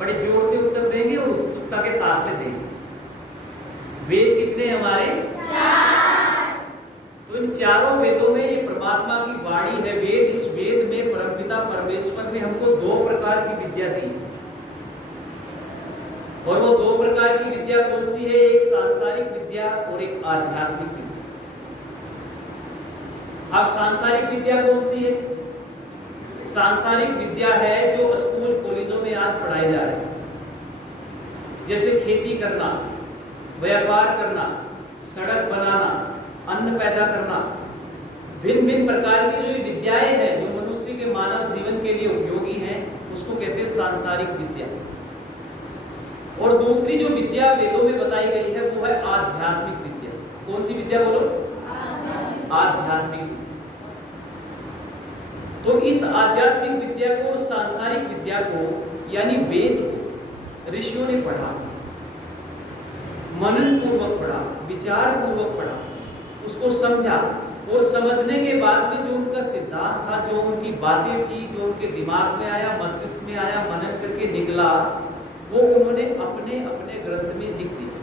बड़े जोर से उत्तर देंगे और उत्सुकता के साथ में देंगे। वेद कितने हमारे? 4। तो इन चारों वेदों में ये परमात्मा की वाणी है वेद। इस वेद में परमपिता परमेश्वर ने हमको 2 प्रकार की विद्या दी, और वो 2 प्रकार की विद्या कौन सी है? एक सांसारिक विद्या और एक आध्यात्मिक विद्या। अब सांसारिक विद्या कौन सी है? सांसारिक विद्या है जो स्कूल कॉलेजों में आज पढ़ाई जा रही है, जैसे खेती करना, व्यापार करना, सड़क बनाना, अन्न पैदा करना, भिन्न भिन्न प्रकार की जो विद्याएं हैं जो मनुष्य के मानव जीवन के लिए उपयोगी हैं, उसको कहते हैं सांसारिक विद्या। और दूसरी जो विद्या वेदों में बताई गई है वो है आध्यात्मिक विद्या। कौन सी विद्या बोलो? आध्यात्मिक विद्या। तो इस आध्यात्मिक विद्या को, सांसारिक विद्या को यानी वेद को ऋषियों ने पढ़ा, मनन पूर्वक पढ़ा, विचार पूर्वक पढ़ा, उसको समझा, और समझने के बाद में जो उनका सिद्धांत था, जो उनकी बातें थी, जो उनके दिमाग में आया, मस्तिष्क में आया, मनन करके निकला, वो उन्होंने अपने अपने ग्रंथ में लिख दिया।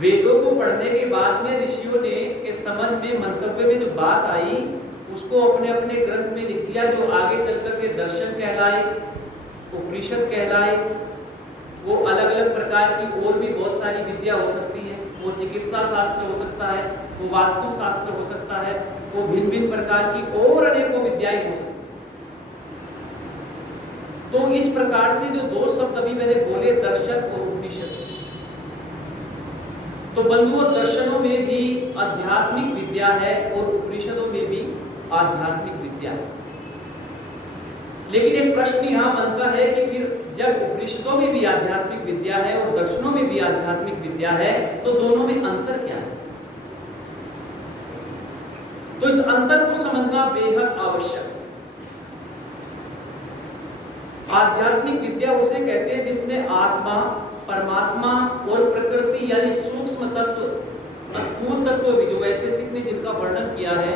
वेदों को पढ़ने के बाद में ऋषियों ने के समझ में, मंतव्य में जो बात आई उसको अपने अपने ग्रंथ में लिख दिया, जो आगे चलकर के दर्शन कहलाए, उपनिषद कहलाए। वो अलग अलग प्रकार की और भी बहुत सारी विद्या हो सकती है। वो चिकित्सा शास्त्र हो सकता है, वो वास्तु शास्त्र हो सकता है, वो भिन्न भिन्न प्रकार की और अनेकों विद्याएं हो सकती है। तो इस प्रकार से जो 2 शब्द अभी मैंने बोले, दर्शन और उपनिषद, तो बंधुओं दर्शनों में भी आध्यात्मिक विद्या है और उपनिषदों में भी आध्यात्मिक विद्या है। लेकिन एक प्रश्न यहाँ बनता है कि फिर जब उपनिषदों में भी आध्यात्मिक विद्या है और दर्शनों में भी आध्यात्मिक विद्या है, तो दोनों में अंतर क्या है? तो इस अंतर को समझना बेहद आवश्यक है। आध्यात्मिक विद्या उसे कहते हैं जिसमें आत्मा, परमात्मा और प्रकृति यानी सूक्ष्म तत्व, स्थूल तत्व भी, जो वैशेषिक ने जिनका वर्णन किया है,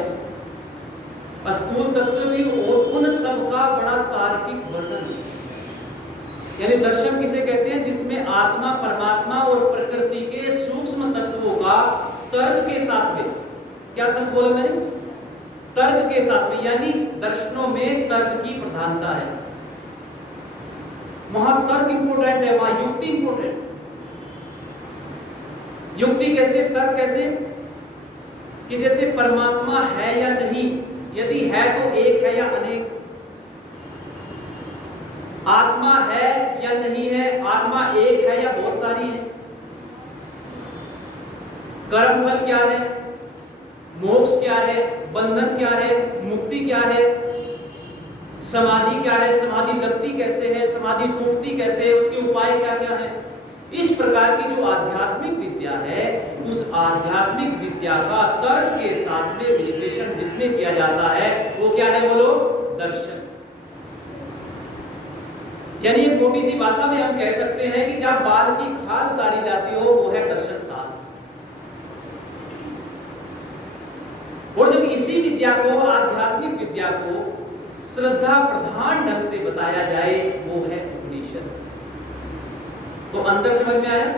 स्थूल तत्व भी, और उन सब का बड़ा तार्किक वर्णन है। यानी दर्शन किसे कहते हैं? जिसमें आत्मा, परमात्मा और प्रकृति के सूक्ष्म तत्वों का तर्क के साथ में, क्या शब्द बोला मैंने? तर्क के साथ में, यानी दर्शनों में तर्क की प्रधानता है। वहां तर्क इंपोर्टेंट है, वहां युक्ति इंपोर्टेंट। युक्ति कैसे, तर्क कैसे? कि जैसे परमात्मा है या नहीं, यदि है तो एक है या अनेक, आत्मा है या नहीं है, आत्मा एक है या बहुत सारी है, कर्म फल क्या है, मोक्ष क्या है, बंधन क्या है, मुक्ति क्या है, समाधि क्या है, समाधि लगती कैसे है, समाधि टूटती कैसे है, उसके उपाय क्या क्या है। इस प्रकार की जो आध्यात्मिक विद्या है, उस आध्यात्मिक विद्या का तर्क के साथ में विश्लेषण जिसमें किया जाता है वो क्या है? बोलो, दर्शन। यानी एक मोटी सी भाषा में हम कह सकते हैं कि जहां बाल की खाल उतारी जाती हो वो है दर्शन शास्त्र। और जब इसी विद्या को, आध्यात्मिक विद्या को श्रद्धा प्रधान ढंग से बताया जाए वो है उपनिषद। तो अंतर समझ में आया?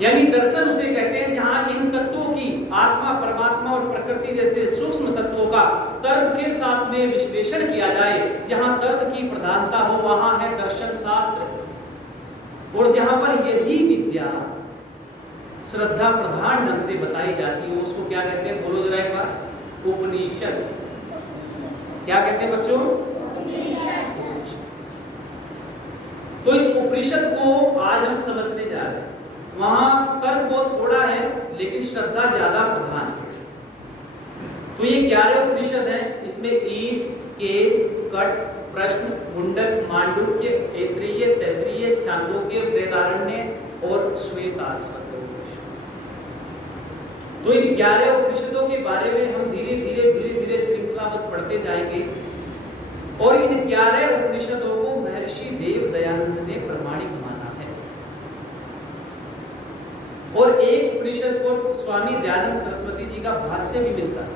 यानी दर्शन उसे कहते हैं जहां इन तत्वों की, आत्मा, परमात्मा और प्रकृति जैसे सूक्ष्म तत्वों का तर्क के साथ में विश्लेषण किया जाए, जहां तर्क की प्रधानता हो वहां है दर्शन शास्त्र। और जहां पर यही विद्या श्रद्धा प्रधान ढंग से बताई जाती है उसको क्या कहते हैं? बोलो जरा एक बार, उपनिषद। क्या कहते हैं बच्चों? तो इस उपनिषद को आज हम समझने जा रहे हैं। वहां तर्क बहुत थोड़ा है लेकिन श्रद्धा ज्यादा प्रधान है। तो ये 11 उपनिषद हैं। इसमें ईश, केन, कट, प्रश्न, मुंडक, मांडुक्य, ऐत्रेय, तैत्तिरीय, छांदोग्य, बृहदारण्य और श्वेताश्वतर। तो इन 11 उपनिषदों के बारे में हम धीरे धीरे श्रृंखलाबद्ध पढ़ते जाएंगे। और इन 11 उपनिषदों को महर्षि देव दयानंद ने प्रमाणिक माना है। और एक उपनिषद को स्वामी दयानंद सरस्वती जी का भाष्य भी मिलता है,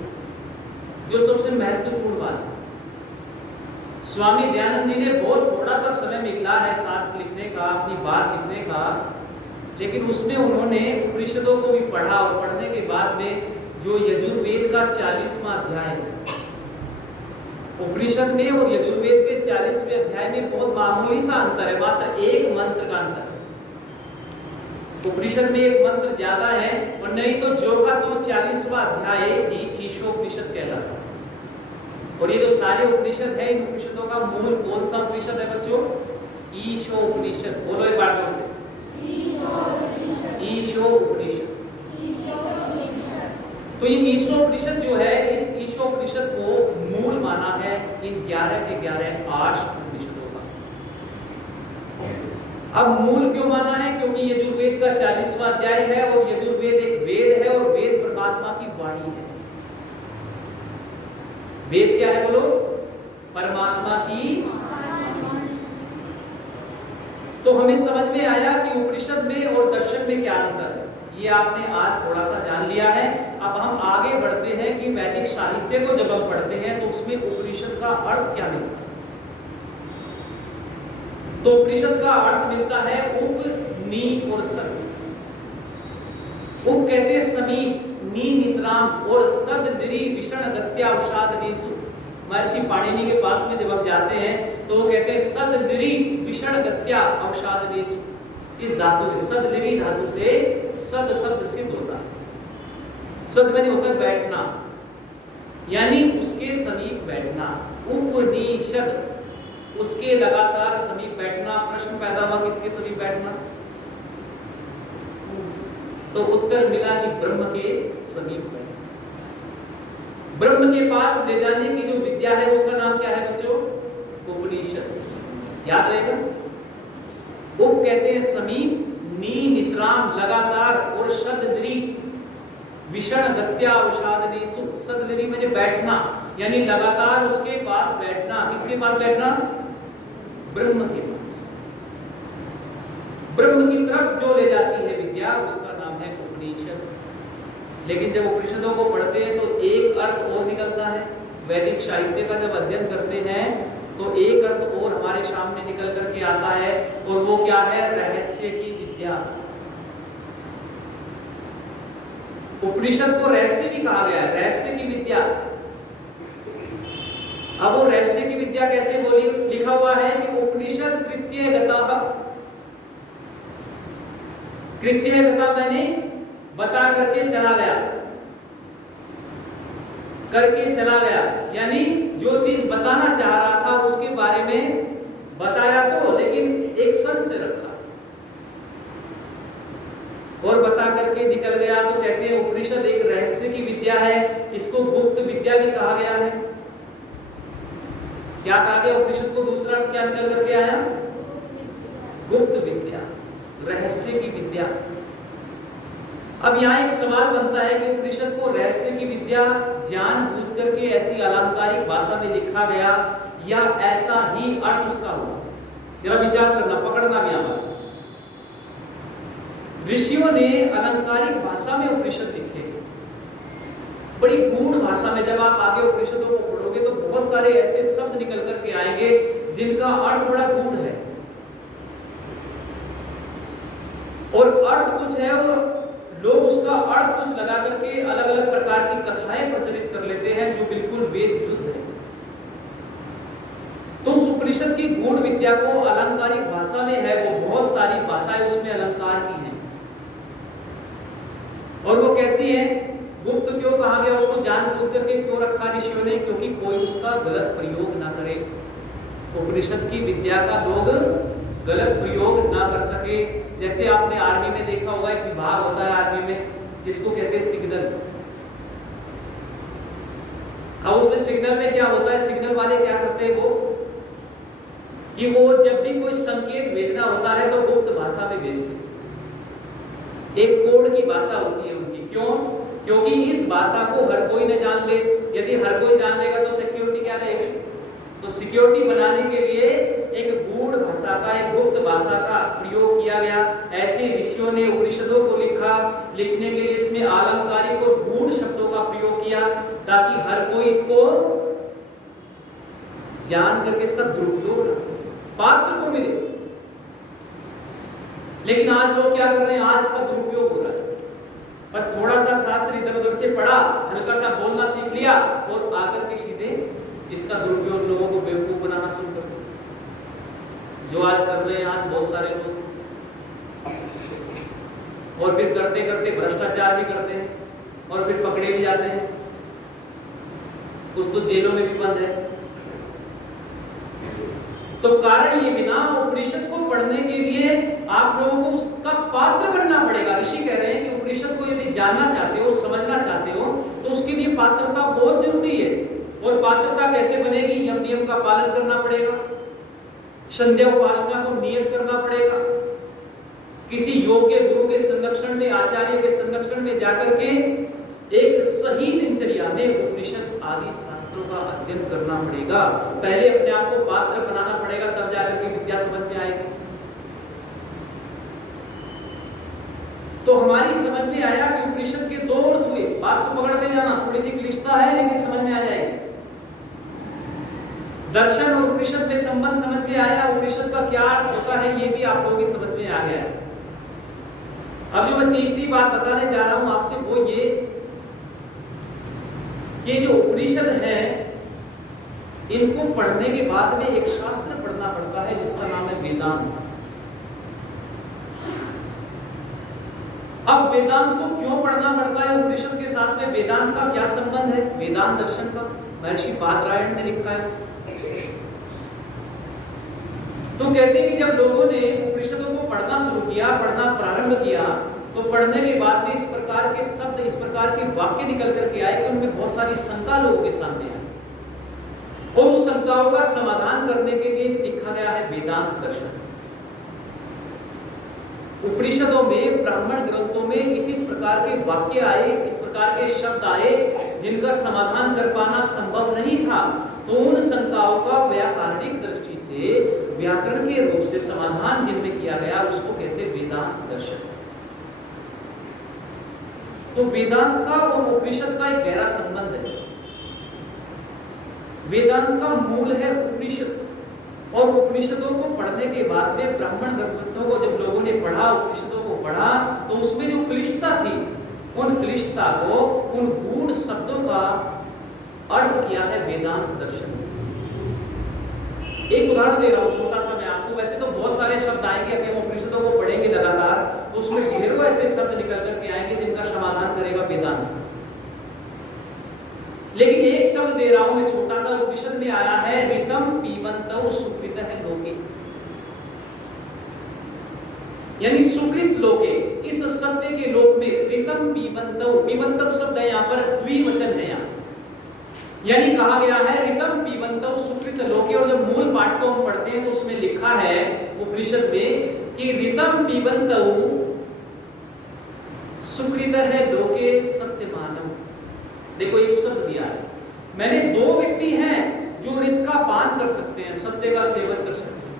जो सबसे महत्वपूर्ण बात है। स्वामी दयानंद जी ने बहुत लिखने का, लेकिन उसमें उन्होंने उपनिषदों को भी पढ़ा और पढ़ने के बाद में जो यजुर्वेद का 40वां अध्याय है, उपनिषद में और यजुर्वेद के 40वें अध्याय में बहुत मामूली सा अंतर है, मात्र एक मंत्र का अंतर है। उपनिषद में एक मंत्र ज्यादा है, और नहीं तो जो का तो 40वां अध्याय ही ईशोपनिषद कहलाता है। और ये जो सारे उपनिषद है, इन उपनिषदों का मूल कौन सा उपनिषद है बच्चों? ईशोपनिषद। बोलो एक बार जोर से, ईशोपनिषद। तो ये ईशोपनिषद जो है, इस ईशोपनिषद को मूल माना है इन 11 के 11 आर्ष उपनिषदों का। अब मूल क्यों माना है? क्योंकि यजुर्वेद का 40वां अध्याय है, और यजुर्वेद एक वेद है, और वेद परमात्मा की वाणी है। वेद क्या है बोलो? परमात्मा की। तो हमें समझ में आया कि उपनिषद में और दर्शन में क्या अंतर है, ये आपने आज थोड़ा सा जान लिया है। अब हम आगे बढ़ते हैं कि वैदिक साहित्य को जब हम पढ़ते हैं तो उसमें उपनिषद का अर्थ क्या मिलता है। तो उपनिषद का अर्थ मिलता है उप, नी और सद। उप कहते हैं समीप, नी नितराम, और सद निरी विषण गत्या उषादनेसु। महर्षि पाणिनि के पास में जब हम जाते हैं तो वो कहते हैं सद निरी विषण गत्या उषादनेसु। इस धातु से, सद निरी धातु से सद शब्द सिद्ध होता है। सद माने होता है बैठना, यानी उसके समीप बैठना। उपनिषद, उसके लगातार समीप बैठना। प्रश्न पैदा हुआ किसके समीप बैठना? तो उत्तर मिला कि ब्रह्म के समीप बैठना। ब्रह्म के पास ले जाने की जो विद्या है उसका नाम क्या है बच्चों? उपनिषद। याद रहेगा। उप कहते हैं समीप, नी नितराम लगातार, और शदनिरी विषण गत्या उषादनेसु। सदनिरी में बैठना, यानी लगातार उसके पास बैठना। किसके पास बैठना? ब्रह्म के पास। ब्रह्म की तरफ जो ले जाती है विद्या, उसका नाम है उपनिषद। लेकिन जब उपनिषदों को पढ़ते हैं तो एक अर्थ और निकलता है। वैदिक साहित्य का जब अध्ययन करते हैं तो एक अर्थ और हमारे सामने निकल करके आता है, और वो क्या है? रहस्य की विद्या। उपनिषद को रहस्य भी कहा गया है, रहस्य की विद्या। अब वो रहस्य की विद्या कैसे बोली? लिखा हुआ है कि उपनिषद कृत्यगतः। कृत्यगतः मैंने बता करके चला गया, करके चला गया, यानी जो चीज बताना चाह रहा था उसके बारे में बताया तो, लेकिन एक सन से रखा और बता करके निकल गया। तो कहते हैं उपनिषद एक रहस्य की विद्या है। इसको गुप्त विद्या भी कहा गया है। क्या कहा गया? उपनिषद को दूसरा क्या निकल करके आया? गुप्त विद्या, रहस्य की विद्या। अब यहाँ एक सवाल बनता है कि उपनिषद को रहस्य की विद्या जानबूझ करके ऐसी अलंकारिक भाषा में लिखा गया, या ऐसा ही अर्थ उसका हुआ? जरा विचार करना, पकड़ना भी हमारा। ऋषियों ने अलंकारिक भाषा में उपनिषद लिखे, बड़ी गूढ़ भाषा में। जब आप आगे उपनिषदों को पढ़ोगे तो बहुत सारे ऐसे शब्द निकल करके आएंगे जिनका अर्थ बड़ा गूढ़ है, और अर्थ कुछ है और लोग उसका अर्थ कुछ लगा करके अलग अलग प्रकार की कथाएं प्रचलित कर लेते हैं जो बिल्कुल वेद विरुद्ध है। तो उस उपनिषद की गूढ़ विद्या को अलंकारिक भाषा में है, वो बहुत सारी भाषाएं उसमें अलंकार की हैं। और वो कैसी है? गुप्त क्यों कहा गया? उसको जानबूझ करके क्यों रखा ऋषियों ने? क्योंकि कोई उसका गलत प्रयोग ना करे, उपनिषद की विद्या का लोग गलत प्रयोग ना कर सके। जैसे आपने आर्मी में देखा होगा, एक विभाग होता है आर्मी में जिसको कहते हैं सिग्नल। अब उसमें सिग्नल में क्या होता है? सिग्नल वाले क्या करते हैं वो, कि वो जब भी कोई संकेत भेजना होता है तो गुप्त भाषा में भेजते हैं। एक कोड की भाषा होती है उनकी। क्यों? क्योंकि इस भाषा को हर कोई न जान ले। यदि हर कोई जान लेगा तो सिक्योरिटी क्या रहेगी? तो सिक्योरिटी बनाने के लिए एक गूढ़ भाषा का, एक गुप्त भाषा का प्रयोग किया गया। ऐसे ऋषियों ने उपनिषदों को लिखा। लिखने के लिए इसमें अलंकारिक और गूढ़ शब्दों का प्रयोग किया ताकि हर कोई इसको जान करके इसका दुरुपयोग पात्र को मिले। लेकिन आज लोग क्या कर रहे हैं, आज इसका दुरुपयोग हो रहा है। बस थोड़ा सा शास्त्र इधर उधर से पढ़ा, हल्का सा बोलना सीख लिया और आकर के सीधे इसका दुरुपयोग लोगों को बेवकूफ बनाना शुरू कर दिया, जो आज कर रहे हैं आज बहुत सारे लोग। और फिर करते करते भ्रष्टाचार भी करते हैं और फिर पकड़े भी जाते हैं, कुछ तो जेलों में भी बंद है। तो कारण ये बिना उपनिषद को पढ़ने के लिए आप लोगों को उसका पात्र बनना पड़ेगा। ऋषि कह रहे हैं कि उपनिषद को यदि जानना चाहते हो, समझना चाहते हो, तो उसके लिए पात्रता बहुत जरूरी है। और पात्रता कैसे बनेगी, यम नियम का पालन करना पड़ेगा, संध्या उपासना को नियत करना पड़ेगा, किसी योग्य गुरु के संरक्षण में, आचार्य के संरक्षण में जाकर के एक सही दिनचर्या में उपनिषद आदि शास्त्रों का अध्ययन करना पड़ेगा। पहले अपने आप को पात्र बनाना पड़ेगा, तब जाकर के विद्या समझ में आएगी। तो हमारी समझ में आया कि उपनिषद के दो अर्थ हुए। बात को पकड़ते जाना, थोड़ी सी क्लिष्टता है लेकिन समझ में आ जाएगी। दर्शन और उपनिषद में संबंध समझ में आया, उपनिषद का क्या अर्थ होता है ये भी आप लोगों की समझ में आ गया। अब जो मैं तीसरी बात बताने जा रहा हूं आपसे वो ये कि जो उपनिषद है इनको पढ़ने के बाद में एक शास्त्र पढ़ना पड़ता है जिसका नाम है वेदांत। अब वेदांत को क्यों पढ़ना पड़ता है, उपनिषद के साथ में वेदांत का क्या संबंध है, वेदांत दर्शन का महर्षि बादरायण ने लिखा है। तो कहते हैं कि जब लोगों ने उपनिषदों को पढ़ना शुरू किया, पढ़ना प्रारंभ किया, तो पढ़ने के बाद में इस प्रकार के शब्द, इस प्रकार के वाक्य निकल करके आए कि उनमें बहुत सारी शंका लोगों के सामने आई और उस शंकाओं का समाधान करने के लिए लिखा गया है वेदांत दर्शन। उपनिषदों में, ब्राह्मण ग्रंथों में इस प्रकार के वाक्य आए, इस प्रकार के शब्द आए जिनका समाधान कर पाना संभव नहीं था। तो उन शंकाओं का व्याकरणिक दृष्टि से, व्याकरण के रूप से समाधान जिनमें किया गया उसको कहते हैं वेदांत दर्शन। तो वेदांत का और उपनिषद का एक गहरा संबंध है। वेदांत का मूल है उपनिषद और उपनिषदों को पढ़ने के बाद में ब्राह्मण ग्रंथों को जब लोगों ने पढ़ा, उपनिषदों को पढ़ा, तो उसमें जो क्लिष्टता थी उन क्लिष्टता को, उन गूढ़ शब्दों का अर्थ किया है वेदांत दर्शन। एक उदाहरण दे रहा हूं छोटा सा मैं आपको। वैसे तो बहुत सारे शब्द आएंगे, अगर हम उपनिषदों को पढ़ेंगे लगातार तो उसमें ढेरों ऐसे शब्द निकल करके आएंगे जिनका समाधान करेगा वेदांत। लेकिन एक शब्द दे रहा हूं मैं छोटा सा, उपनिषद में आया है ऋतम पीबन्तौ सुकृतः लोके, यानी सुकृत लोके, इस सत्य के लोक में ऋतम पीबन्तौ, पीबन्तौ शब्द है यहाँ पर द्विवचन है यहाँ, यानी कहा गया है ऋतम पीबन्तौ सुकृत लोके। और जब मूल पाठ को हम पढ़ते हैं तो उसमें लिखा है उपनिषद में कि ऋतम पीबन्तौ सुकृतः लोके सत्यमानम। देखो एक शब्द दिया है, मैंने दो व्यक्ति हैं जो ऋत का पान कर सकते हैं, सत्य का सेवन कर सकते हैं।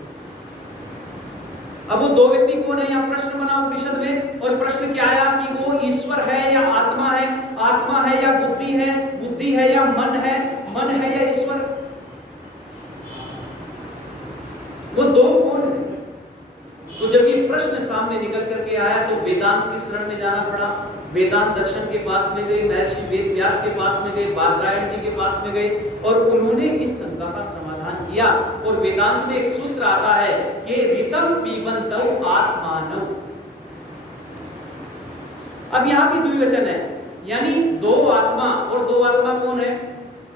अब वो दो व्यक्ति कौन है, यहाँ प्रश्न बना उपनिषद में, और प्रश्न क्या आया कि वो ईश्वर है या आत्मा है, आत्मा है या बुद्धि है, बुद्धि है या मन है, मन है या ईश्वर, वो दो कौन है। तो जब ये प्रश्न सामने निकल करके आया तो वेदांत की शरण में जाना पड़ा। वेदांत दर्शन के पास में गए, महर्षि वेद व्यास के पास में गए, बादरायण जी के पास में गए और उन्होंने इस शंका का समाधान किया। और वेदांत में एक सूत्र आता है कि ऋतम पीबन्तौ आत्मानौ। अब यहाँ भी द्विवचन है, यानी दो आत्मा, और दो आत्मा कौन है,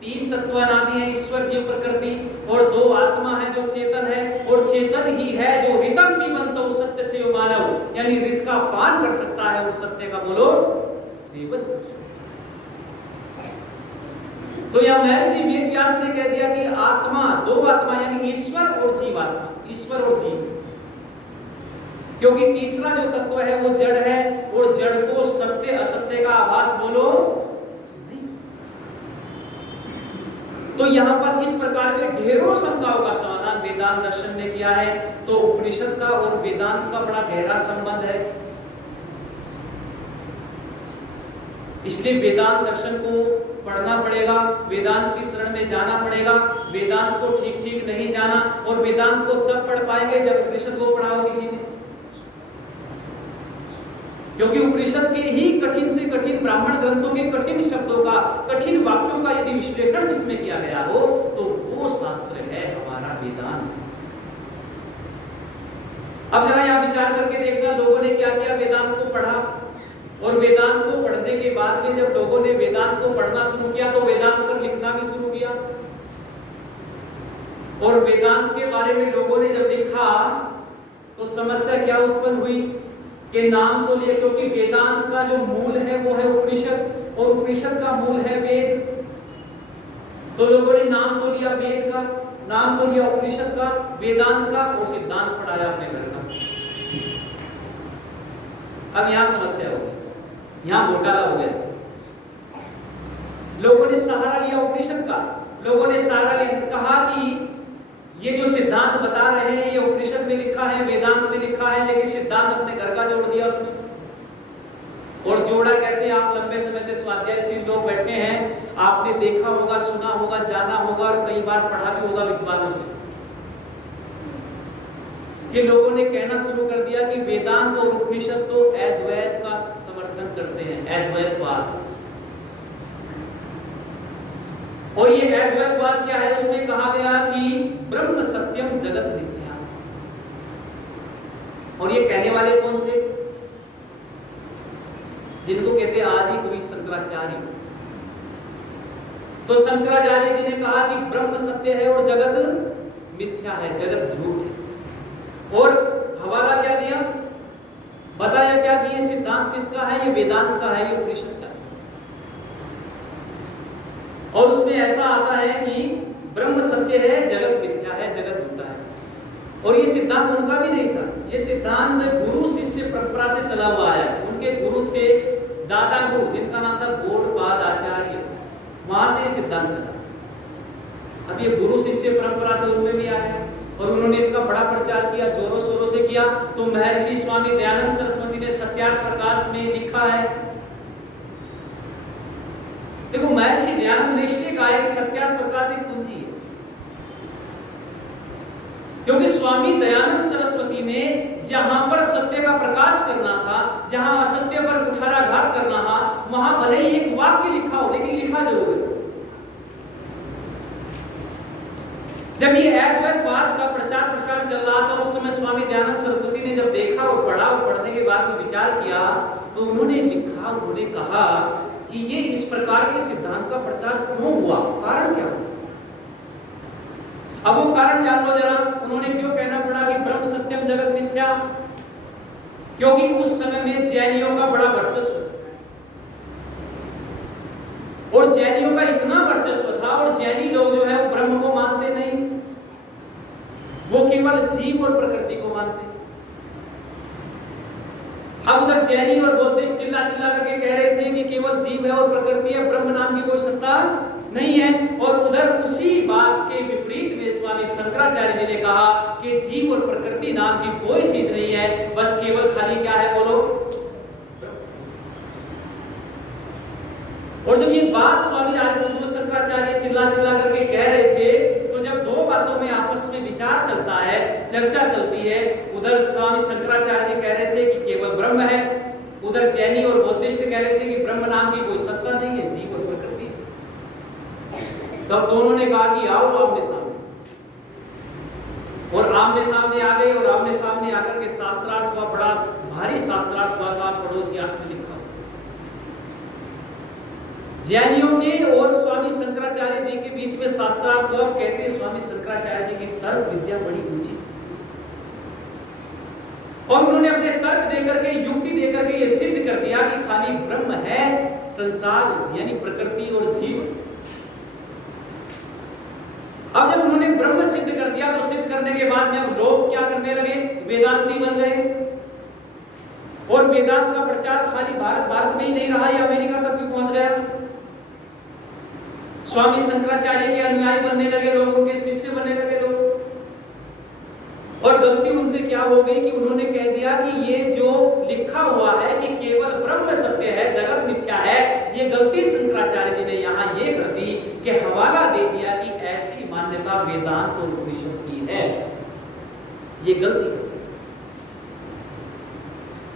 तीन तत्वानादि है, ईश्वर जीव प्रकृति, और दो आत्मा है जो चेतन है, और चेतन ही है जो ऋतम पीबन्तौ सत्य से मानव, यानी ऋत का पान कर सकता है, वो सत्य का बोलो सेवन। तो यह महर्षि वेद व्यास ने कह दिया कि आत्मा, दो आत्मा यानी ईश्वर और जीवात्मा, ईश्वर और जीव, क्योंकि तीसरा जो तत्व है वो जड़ है और जड़ को सत्य असत्य का आभास बोलो नहीं। तो यहां पर इस प्रकार के ढेरों शंकाओं का समाधान वेदांत दर्शन ने किया है। तो उपनिषद का और वेदांत का बड़ा गहरा संबंध है, इसलिए वेदांत दर्शन को पढ़ना पड़ेगा, वेदांत की शरण में जाना पड़ेगा। वेदांत को ठीक ठीक नहीं जाना, और वेदांत को तब पढ़ पाएंगे जब उपनिषद को पढ़ा हो किसी ने। क्योंकि उपनिषद के ही कठिन से कठिन ब्राह्मण ग्रंथों के कठिन शब्दों का, कठिन वाक्यों का यदि विश्लेषण इसमें किया गया हो तो वो शास्त्र है हमारा वेदांत। अब जरा यहां विचार करके देखना, लोगों ने क्या किया, वेदांत को पढ़ा, और वेदांत को पढ़ने के बाद में जब लोगों ने वेदांत को पढ़ना शुरू किया तो वेदांत पर लिखना भी शुरू किया। और वेदांत के बारे में लोगों ने जब लिखा तो समस्या क्या उत्पन्न हुई कि नाम तो लिए, क्योंकि वेदांत का जो मूल है वो है उपनिषद, और उपनिषद का मूल है वेद। तो लोगों ने नाम तो लिया वेद का, नाम तो लिया उपनिषद का, वेदांत का, और सिद्धांत पढ़ाया अपने घर का। अब यहां समस्या हो गई, यहां घोटाला हो गया। लोगों ने सहारा लिया उपनिषद का, लोगों ने सहारा कहा कि ये जो सिद्धांत बता रहे हैं ये उपनिषद में लिखा है, वेदांत में लिखा है, लेकिन सिद्धांत अपने घर का जोड़ दिया उसमें। और जोड़ा कैसे? आप लंबे समय से स्वाध्यायशील लोग बैठे हैं, आपने देखा होगा, सुना होगा, जाना होगा और कई बार पढ़ा भी होगा विद्वानों से कि लोगों ने कहना शुरू कर दिया कि वेदांत और उपनिषद तो अद्वैत का समर्थन करते हैं, अद्वैतवाद। और ये अद्वैतवाद क्या है? उसमें कहा गया कि ब्रह्म सत्यम जगत मिथ्या। और ये कहने वाले कौन थे? जिनको कहते आदि कवि शंकराचार्य। तो शंकराचार्य जी ने कहा कि ब्रह्म सत्य है और जगत मिथ्या है, जगत झूठ है। और हवाला क्या दिया? बताया क्या कि ये सिद्धांत किसका है? ये वेदांत का है, ये उपनिषद का है। और उसमें ऐसा आता है कि ब्रह्म सत्य है, जगत मिथ्या है, जगत झूठा है। और ये सिद्धांत उनका भी नहीं था, ये सिद्धांत गुरु शिष्य परंपरा से चला हुआ है। उनके गुरु थे दादा गुरु, जिनका नाम था गौड़पाद आचार्य, वहां से ये सिद्धांत चला। अब ये गुरु शिष्य परंपरा से उनमें भी आया और उन्होंने इसका बड़ा प्रचार किया, जोरों शोरों से किया। तो महर्षि स्वामी दयानंद सरस्वती ने सत्यार्थ प्रकाश में लिखा है। देखो, महर्षि दयानंद ने इसलिए कहा है कि सत्यार्थ प्रकाश एक कुंजी है, क्योंकि स्वामी दयानंद सरस्वती ने जहां पर सत्य का प्रकाश करना था, जहां असत्य पर कुठाराघात करना था, वहां भले ही एक वाक्य लिखा हो, लेकिन लिखा जरूर है। जब ये अद्वैतवाद का प्रचार प्रसार चल रहा था उस समय स्वामी दयानंद सरस्वती ने जब देखा और पढ़ा और पढ़ने के बाद में विचार किया तो उन्होंने लिखा, उन्होंने कहा कि ये इस प्रकार के सिद्धांत का प्रचार क्यों हुआ, कारण क्या हुआ। अब वो कारण जान लो जरा। उन्होंने क्यों कहना पड़ा कि ब्रह्म सत्यम जगत मिथ्या? क्योंकि उस समय में जैनियों का बड़ा वर्चस्व था, और जैनियों का इतना वर्चस्व था, और जैनी लोग जो है वो ब्रह्म को मानते नहीं, वो केवल जीव और प्रकृति को मानते। अब उधर जैनी और बौद्धिस्ट चिल्ला चिल्ला करके कह रहे थे कि केवल जीव है और प्रकृति है, ब्रह्म नाम की कोई सत्ता नहीं है। और उधर उसी बात के विपरीत में स्वामी शंकराचार्य जी ने कहा कि जीव और प्रकृति नाम की कोई चीज नहीं है, बस केवल खाली क्या है, बोलो। और जब ये बात स्वामी आदिशंकर शंकराचार्य चिल्ला चिल्ला करके कह रहे थे तो जब दो बातों में आपस में विचार चलता है, चर्चा चलती है, उधर स्वामी शंकराचार्य जी कह रहे थे कि केवल ब्रह्म है, उधर जैनी और बौद्धिस्ट कह रहे थे कि ब्रह्म नाम की कोई सत्ता नहीं है, जीव और प्रकृति। तब दोनों ने कहा कि आओ आमने सामने, और आमने सामने आ गए। और आमने सामने आकर के शास्त्रार्थ हुआ, बड़ा भारी शास्त्रार्थ हुआ था, पढ़ो इतिहास में लिखा। जैनियों के और स्वामी शंकराचार्य जी के बीच में शास्त्रार्थ हुआ। कहते स्वामी शंकराचार्य जी की तर्क विद्या बड़ी ऊंची, और उन्होंने अपने तर्क देकर के, युक्ति देकर के ये सिद्ध कर दिया कि खाली ब्रह्म है, संसार यानी प्रकृति और जीव। अब जब उन्होंने ब्रह्म सिद्ध कर दिया तो सिद्ध करने के बाद में अब लोग क्या करने लगे, वेदांती बन गए। और वेदांत का प्रचार खाली भारत में ही नहीं रहा, ये अमेरिका तक भी पहुंच गया। स्वामी शंकराचार्य के अनुयायी बनने लगे लोग, उनके शिष्य बनने लगे लोग। और गलती उनसे क्या हो गई कि उन्होंने कह दिया कि ये जो लिखा हुआ है कि केवल ब्रह्म सत्य है, जगत मिथ्या है, ये गलती शंकराचार्य जी ने यहाँ ये कर दी कि हवाला दे दिया कि ऐसी मान्यता वेदांत और उपनिषद की है। ये गलती।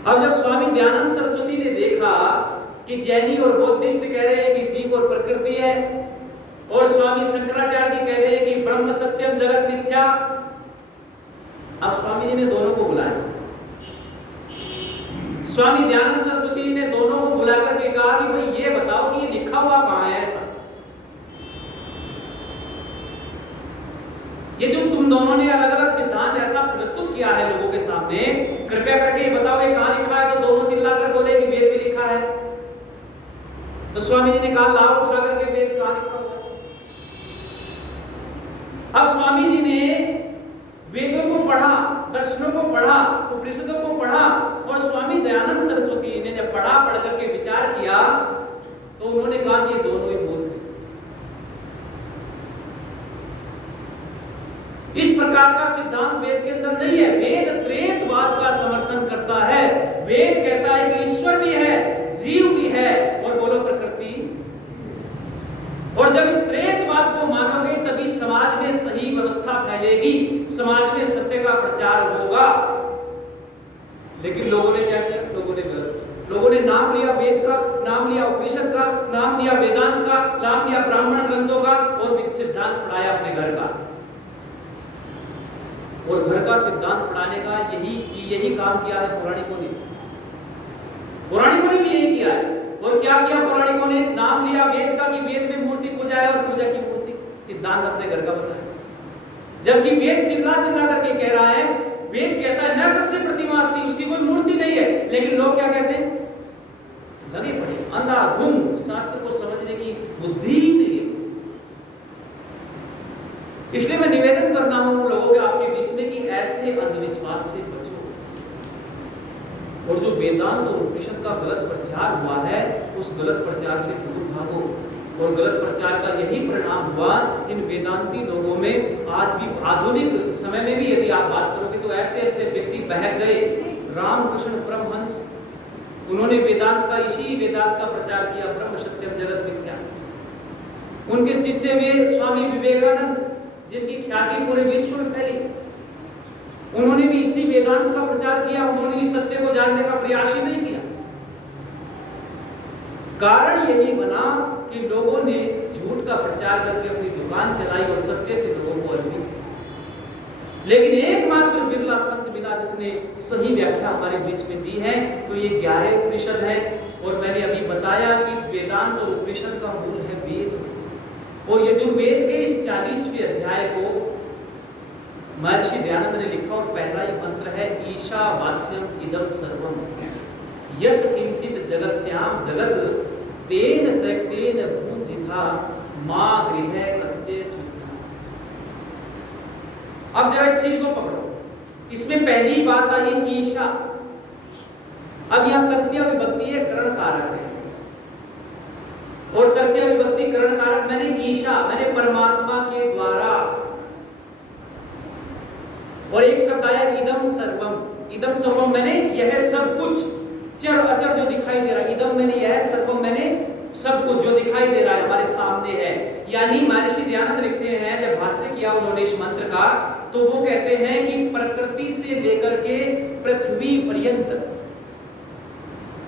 अब जब स्वामी दयानंद सरस्वती ने देखा कि जैनी और बौद्धिस्ट कह रहे हैं कि जीव और प्रकृति है, और स्वामी शंकराचार्य जी कह रहे हैं कि ब्रह्म सत्यम जगत मिथ्या, अब स्वामी जी ने दोनों को बुलाया। स्वामी दयानंद सरस्वती जी ने दोनों को बुला करके कहा कि भाई ये बताओ कि ये लिखा हुआ कहां है ऐसा, ये जो तुम दोनों ने अलग अलग सिद्धांत ऐसा प्रस्तुत किया है लोगों के सामने, कृपया करके ये बताओ ये कहां लिखा है। तो दोनों चिल्लाकर बोले कि वेद में लिखा है। तो स्वामी जी ने कहा लाओ उठा करके वेद कहां लिखा हुआ है। अब स्वामी जी ने वेदों को पढ़ा, दर्शनों को पढ़ा, उपनिषदों को पढ़ा, और स्वामी दयानंद सरस्वती ने जब पढ़ा, पढ़ करके विचार किया तो उन्होंने कहा कि ये दोनों ही मूर्ख हैं। इस प्रकार का सिद्धांत वेद के अंदर नहीं है। वेद त्रैतवाद का समर्थन करता है। वेद कहता है कि ईश्वर भी है, जीव भी है, और बोलो प्रकृति। और जब इस त्रैतवाद को मानोगे तभी समाज में सही व्यवस्था फैलेगी, समाज में सत्य का प्रचार होगा। लेकिन लोगों ने क्या किया? लोगों ने गलत किया। लोगों ने नाम लिया वेद का, नाम लिया उपनिषद का, नाम लिया वेदांत का, नाम लिया ब्राह्मण ग्रंथों का, और सिद्धांत पढ़ाया अपने घर का। और घर का सिद्धांत पढ़ाने का यही काम किया है पौराणिकों ने। पौराणिकों ने भी यही किया है। और क्या किया पौराणिकों ने? नाम लिया वेद का कि वेद में मूर्ति पूजा है, और पूजा की मूर्ति सिद्धांत अपने घर का बताया। जबकि वेद चिल्ला चिल्ला करके कह रहा है, वेद कहता है न तस्य प्रतिमा अस्ति, उसकी कोई मूर्ति नहीं है। लेकिन लोग क्या कहते हैं? लगे पड़े अंधाधुंध, शास्त्र को समझने की बुद्धि ही नहीं है। इसलिए मैं निवेदन करना हूं लोगों के आपके बीच में कि ऐसे अंधविश्वास से बचो। और जो वेदांत और उपनिषद का गलत प्रचार हुआ है, उस गलत प्रचार से दूर भागो। और गलत प्रचार का यही परिणाम हुआ इन वेदांती लोगों में। आज भी आधुनिक समय में भी यदि आप बात करोगे तो ऐसे ऐसे व्यक्ति बहक गए। रामकृष्ण परमहंस, उन्होंने वेदांत का, इसी वेदांत का प्रचार किया, ब्रह्म सत्यम जगत मिथ्या। उनके शिष्य में स्वामी विवेकानंद, जिनकी ख्याति पूरे विश्व में फैली, उन्होंने भी इसी वेदांत का प्रचार किया। उन्होंने भी सत्य को जानने का प्रयास ही नहीं किया। कारण यही बना कि लोगों ने झूठ का प्रचार करके अपनी दुकान चलाई और सत्य से लोगों को अलविदा किया। लेकिन एकमात्र बिरला संत मिला जिसने सही व्याख्या हमारे बीच में दी है, तो ये 11 उपनिषद है। और मैंने अभी बताया कि वेदांत और उपनिषद का मूल है वेद। और यजुर्वेद के इस 40वें अध्याय को महर्षि दयानंद ने लिखा, और पहला ही मंत्र है ईशावास्यम इदम सर्वम यत् किंचित जगत्याम जगत तेन त्यक्तेन भूजिथा मा गृहे कस्य स्मृता। अब जरा इस चीज को पकड़ो। इसमें पहली बात आई ईशा। अब यहां तृतीय विभक्ति है, करण कारक है। और तृतीय विभक्ति करण कारक मैंने ईशा, मैंने परमात्मा के द्वारा। और एक शब्द आया इदम सर्वम। इदम सर्वम मैंने यह सब कुछ, चर अचर जो दिखाई दे रहा है। इदम मैंने यह, सर्वम मैंने सब कुछ जो दिखाई दे रहा है हमारे सामने है। यानी महर्षि दयानंद लिखते हैं, जब भाष्य किया उन्होंने इस मंत्र का, तो वो कहते हैं कि प्रकृति से लेकर के पृथ्वी पर्यंत,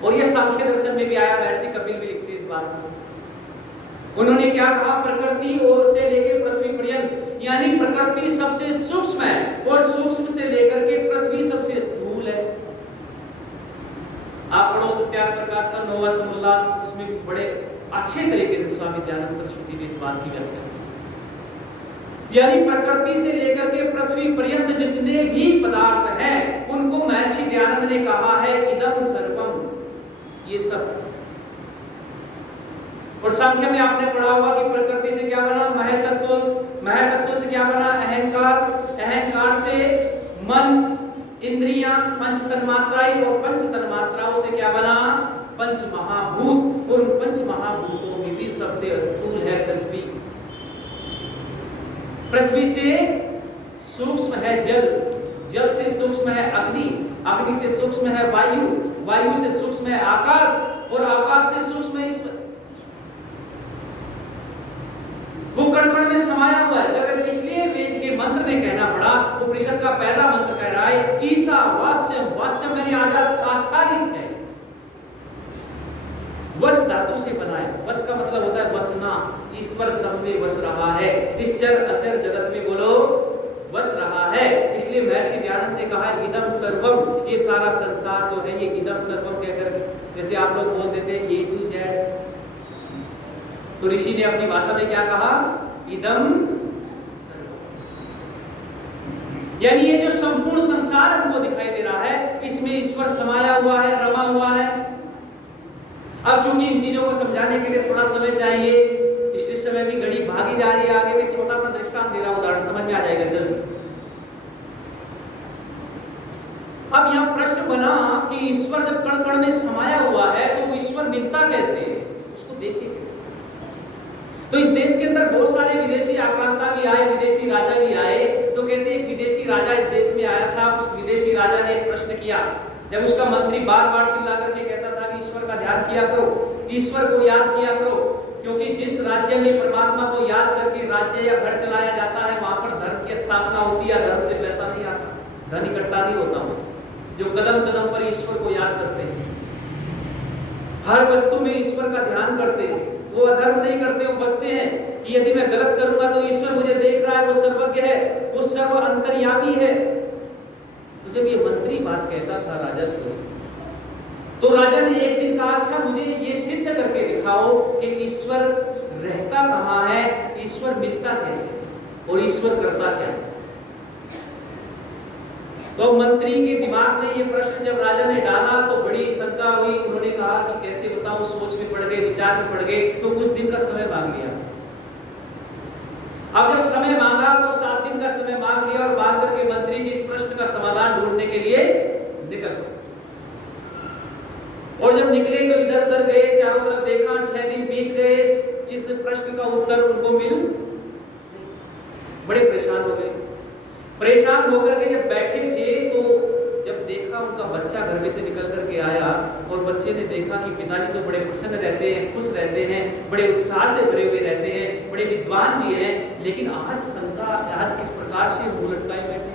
और ये सांख्य दर्शन में भी आया, महर्षि कपिल भी लिखते हैं इस बात को। उन्होंने क्या कहा? प्रकृति से लेकर पृथ्वी पर्यंत, यानी प्रकृति सबसे सूक्ष्म है और सूक्ष्म से लेकर के पृथ्वी सबसे स्थूल है। आप पढ़ो सत्यार्थ प्रकाश का नोवा समुल्लास, उसमें बड़े अच्छे तरीके से स्वामी दयानंद सरस्वती ने इस बात की व्याख्या की। यानी प्रकृति से लेकर के पृथ्वी पर्यंत जितने भी पदार्थ हैं, उनको महर्षि दयानंद ने कहा है इदम सर्वम, ये सब। और सांख्य में आपने पढ़ा होगा कि प्रकृति से क्या बना? महतत्व। महतत्व से क्या बना? अहंकार। अहंकार से मन, इंद्रियां, पंच तन्मात्राएं, और पंच तन्मात्राओं से क्या बना? पंच महाभूत। उन पंच महाभूतों में भी सबसे स्थूल है पृथ्वी। पृथ्वी से सूक्ष्म है जल, जल से सूक्ष्म है अग्नि, अग्नि से सूक्ष्म है वायु, वायु से सूक्ष्म है आकाश, और आकाश से सूक्ष्म है ईश्वर। वो कण कण में समाया हुआ है। जब इसलिए वेद के मंत्र ने कहना पड़ा। उपनिषद का पहला मंत्र कह रहा है ईसा वास्यम, वास्यम मेरी आच्छादित है, वस धातु से बना है। वस का मतलब होता है वसना, ईश्वर सब में वस रहा है, इस चर अचर जगत में बोलो वस रहा है। इसलिए महर्षि दयानंद ने कहा इदम सर्वम, ये सारा संसार जो है ये इदम सर्वम कहकर, जैसे आप लोग बोल देते हैं ए टू जेड, तो ऋषि ने अपनी भाषा में क्या कहा इदम सर्वम, यानी ये जो संपूर्ण संसार हमको दिखाई दे रहा है इसमें ईश्वर समाया हुआ है, रमा हुआ है। अब चूंकि इन चीजों को समझाने के लिए थोड़ा समय चाहिए, इसलिए समय भी घड़ी भागी जा रही है। आगे में छोटा सा दृष्टांत दे रहा हूं, उदाहरण समझ में आ जाएगा जल्दी। अब यहां प्रश्न बना कि ईश्वर जब कण कण में समाया हुआ है तो वो ईश्वर मिलता कैसे है, उसको देखिए कैसे। तो इस देश के अंदर बहुत सारे विदेशी आक्रांता भी आए, विदेशी राजा भी आए। तो कहते एक विदेशी राजा इस देश में आया था, उस विदेशी राजा ने एक प्रश्न किया। जब उसका मंत्री बार बार चिल्ला करके कहता था कि ईश्वर का ध्यान किया करो, ईश्वर को याद किया करो, क्योंकि जिस राज्य में परमात्मा को याद करके राज्य या घर चलाया जाता है वहां पर धर्म की स्थापना होती है, धर्म से पैसा नहीं आता, धन इकट्ठा नहीं होता। जो कदम कदम पर ईश्वर को याद करते हैं, हर वस्तु में ईश्वर का ध्यान करते हैं, वो अधर्म नहीं करते, वो बचते हैं कि यदि मैं गलत करूंगा तो ईश्वर मुझे देख रहा है, वो सर्वज्ञ है, वो सर्व अंतर्यामी है। तो जब ये मंत्री बात कहता था राजा से, तो राजा ने एक दिन कहा अच्छा मुझे ये सिद्ध करके दिखाओ कि ईश्वर रहता कहाँ है, ईश्वर मिलता कैसे और ईश्वर करता क्या है। तो मंत्री के दिमाग में ये प्रश्न जब राजा ने डाला तो बड़ी शंका हुई। उन्होंने कहा कि कैसे बताऊं, सोच में पड़ गए, विचार में पड़ गए, तो कुछ दिन का समय मांग लिया। अब जब समय मांगा तो 7 दिन का समय मांग लिया और मांग करके मंत्री जी इस प्रश्न का समाधान ढूंढने के लिए निकल गए। और जब निकले तो इधर उधर गए, चारों तरफ देखा, 6 दिन बीत गए, इस प्रश्न का उत्तर उनको मिल, बड़े परेशान हो गए। परेशान होकर के जब बैठे थे तो जब देखा उनका बच्चा घर में से निकल करके आया और बच्चे ने देखा कि पिताजी तो बड़े प्रसन्न रहते हैं, खुश रहते हैं, बड़े उत्साह से भरे हुए रहते हैं, बड़े विद्वान भी हैं, लेकिन आज शंका, आज किस प्रकार से मुंह लटकाए बैठे।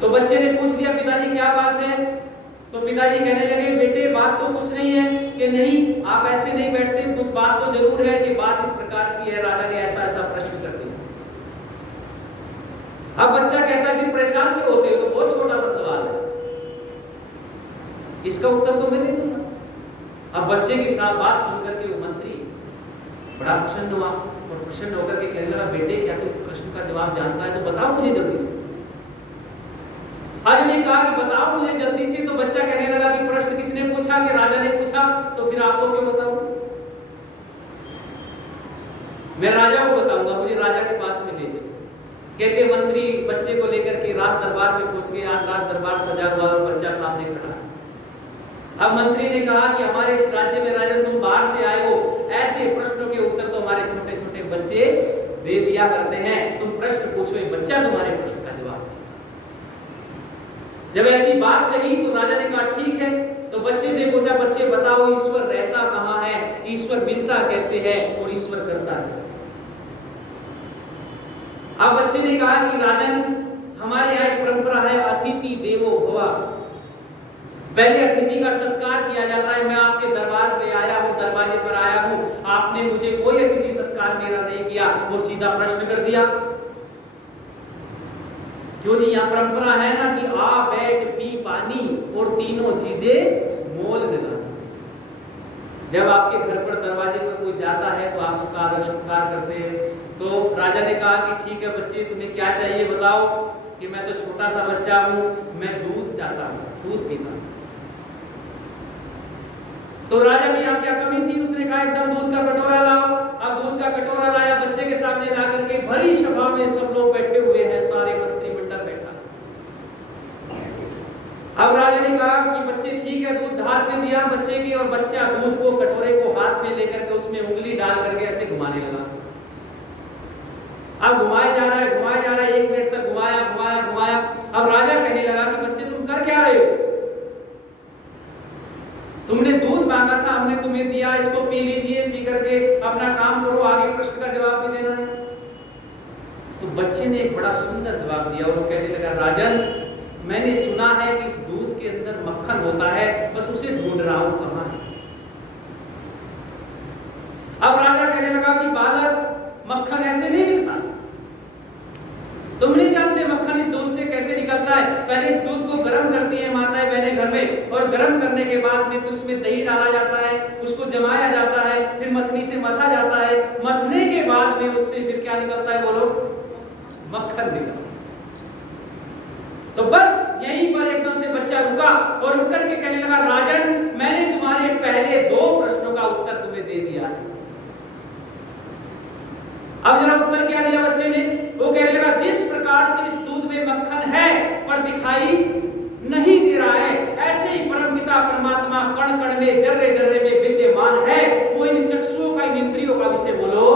तो बच्चे ने पूछ लिया पिताजी क्या बात है। तो पिताजी कहने लगे बेटे बात तो कुछ नहीं है। कि नहीं आप ऐसे नहीं बैठते, कुछ बात तो जरूर है कि बात इस प्रकार की है, राजा ने ऐसा ऐसा प्रश्न कर दिया। अब बच्चा कहता है कि परेशान क्यों होते हो, तो बहुत छोटा सा सवाल है, इसका उत्तर तो मैं दे दूंगा। अब बच्चे की बात सुनकर के वो मंत्री बड़ा प्रसन्न हुआ और प्रसन्न होकर के कहने लगा बेटे क्या तू इस प्रश्न का जवाब जानता है तो बताओ मुझे जल्दी से। आज ने कहा कि बताओ मुझे जल्दी से, तो बच्चा कहने लगा कि प्रश्न किसने पूछा, कि राजा ने पूछा, तो फिर आपको क्यों बताऊं, मैं राजा को बताऊंगा, मुझे राजा के पास में ले जाओ। कहते मंत्री बच्चे को लेकर के राज दरबार में पहुंच गए। आज राज दरबार सजा हुआ और बच्चा सामने खड़ा। अब मंत्री ने कहा कि हमारे इस राज्य में राजन तुम बाहर से आए हो, ऐसे प्रश्नों के उत्तर तो हमारे छोटे छोटे बच्चे दे दिया करते हैं, तुम प्रश्न पूछो, एक बच्चा तुम्हारे प्रश्न का जवाब। जब ऐसी बात कही तो राजा ने कहा ठीक है। तो बच्चे से पूछा बच्चे बताओ ईश्वर रहता कहाँ है, ईश्वर मिलता कैसे है और ईश्वर करता है। अब बच्चे ने कहा कि राजन हमारे यहाँ एक परंपरा है अतिथि देवो भव, पहले अतिथि का सत्कार किया जाता है। मैं आपके दरबार पे आया हूँ, दरवाजे पर आया हूँ, आपने मुझे कोई अतिथि सत्कार मेरा नहीं किया और सीधा प्रश्न कर दिया। क्यों जी, यहाँ परंपरा है ना कि आ बैठ पी पानी और तीनों चीजें मोल देना। जब आपके घर पर दरवाजे पर कोई जाता है तो आप उसका आदर सत्कार करते हैं। तो राजा ने कहा कि ठीक है बच्चे तुम्हें क्या चाहिए बताओ। कि मैं तो छोटा सा बच्चा हूँ, मैं दूध चाहता हूँ, दूध पीता हूँ। तो राजा की यहाँ क्या कमी थी, उसने कहा एकदम दूध का कटोरा लाओ। अब दूध का कटोरा लाया, बच्चे के सामने ला करके भरी सभा में सब लोग बैठे हुए हैं, सारे मंत्रिमंडल बैठा। अब राजा ने कहा कि बच्चे ठीक है, दूध हाथ में दिया बच्चे की, और बच्चा दूध को कटोरे को हाथ में लेकर के उसमें उंगली डाल करके ऐसे घुमाने लगा। अब घुमाया जा रहा है, 1 मिनट तक घुमाया। अब राजा कहने लगा कि बच्चे तुम कर क्या रहे हो, तुमने दूध मांगा था, हमने तुम्हें दिया, इसको पी लीजिए, पी करके अपना काम करो, आगे प्रश्न का जवाब भी देना है। तो बच्चे ने एक बड़ा सुंदर जवाब दिया और वो कहने लगा, राजन मैंने सुना है कि इस दूध के अंदर मक्खन होता है, बस उसे ढूंढ रहा हूं कहां है। अब राजा कहने लगा कि बालक मक्खन ऐसे नहीं मिलता, तुम नहीं जानते मक्खन इस दूध से कैसे निकलता है। पहले इस दूध को गर्म करती है माताएं बहनें घर में, और गर्म करने के बाद में फिर उसमें दही डाला जाता है, उसको जमाया जाता है, फिर मथनी से मथा जाता है, मथने के बाद में उससे फिर क्या निकलता है, बोलो, मक्खन निकलता है। तो बस यहीं पर एकदम से बच्चा रुका और रुक करके कहने लगा, राजन मैंने तुम्हारे पहले 2 प्रश्नों का उत्तर तुम्हें दे दिया है। अब जरा उत्तर क्या दिया बच्चे ने, वो कहने लगा, जिस प्रकार से इस दूध में मक्खन है पर दिखाई नहीं दे रहा है, ऐसे ही परमपिता परमात्मा कण कण में जर्रे जर्रे में विद्यमान है। वो इन चक्षुओं का, इन इंद्रियों का विषय बोलो,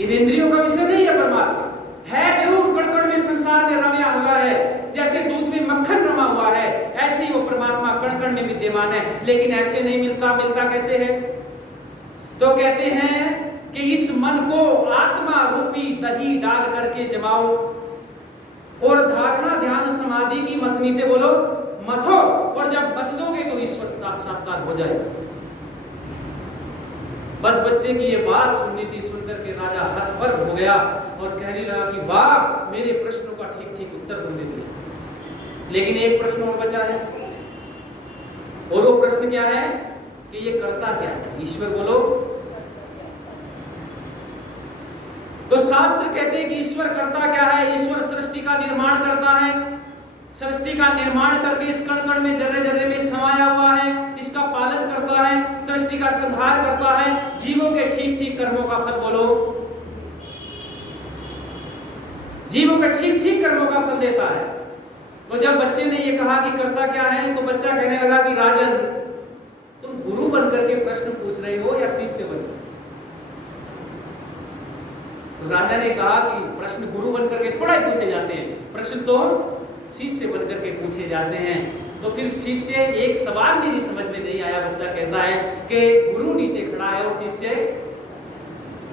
इन इंद्रियों का विषय नहीं है परमात्मा, है जरूर कण कण में संसार में रमया हुआ है, जैसे दूध में मक्खन रमा हुआ है ऐसे ही वो परमात्मा कण कण में विद्यमान है, लेकिन ऐसे नहीं मिलता। मिलता कैसे है? तो कहते हैं कि इस मन को आत्मा रूपी दही डाल करके जमाओ और धारणा ध्यान समाधि की मथनी से बोलो मथो, और जब मथ दोगे तो ईश्वर साक्षात्कार हो जाए। बस बच्चे की ये बात सुननी थी, सुनकर के राजा हतभर हो गया और कहने लगा कि वाह, मेरे प्रश्नों का ठीक ठीक उत्तर तुमने दिया, लेकिन एक प्रश्न और बचा है। और वो प्रश्न क्या है कि ये करता क्या है? ईश्वर बोलो। तो शास्त्र कहते हैं कि ईश्वर करता क्या है? ईश्वर सृष्टि का निर्माण करता है, सृष्टि का निर्माण करके इस कण कण में जर्रे जर्रे में समाया हुआ है, इसका पालन करता है, सृष्टि का संहार करता है, जीवों के ठीक ठीक कर्मों का फल बोलो, जीवों के ठीक ठीक कर्मों का फल देता है। तो जब बच्चे ने ये कहा कि करता क्या है, तो बच्चा कहने लगा कि राजन तुम गुरु बनकर के प्रश्न पूछ रहे हो या शिष्य बनकर? तो राजा ने कहा कि प्रश्न गुरु बनकर के थोड़ा ही पूछे जाते हैं, प्रश्न तो शिष्य बनकर के पूछे जाते हैं। तो फिर शिष्य, एक सवाल मेरी समझ में नहीं आया। बच्चा कहता है कि गुरु नीचे खड़ा है और शिष्य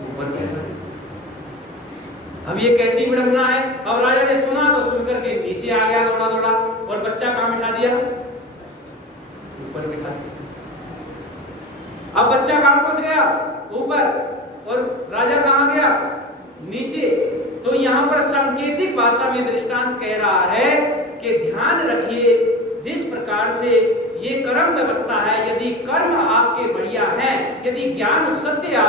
ऊपर खड़ा है, अब ये कैसी विडंबना है। अब राजा ने सुना तो सुनकर के नीचे आ गया दौड़ा दौड़ा, और बच्चा कहां बिठा दिया? ऊपर बिठा दिया। अब बच्चा कहां पहुंच गया? ऊपर, और राजा कहां गया? नीचे। तो यहां पर सांकेतिक भाषा में दृष्टांत कह रहा है कि ध्यान रखिए, जिस प्रकार से ये कर्म व्यवस्था है, यदि कर्म आपके बढ़िया है, यदि ज्ञान सत्य आप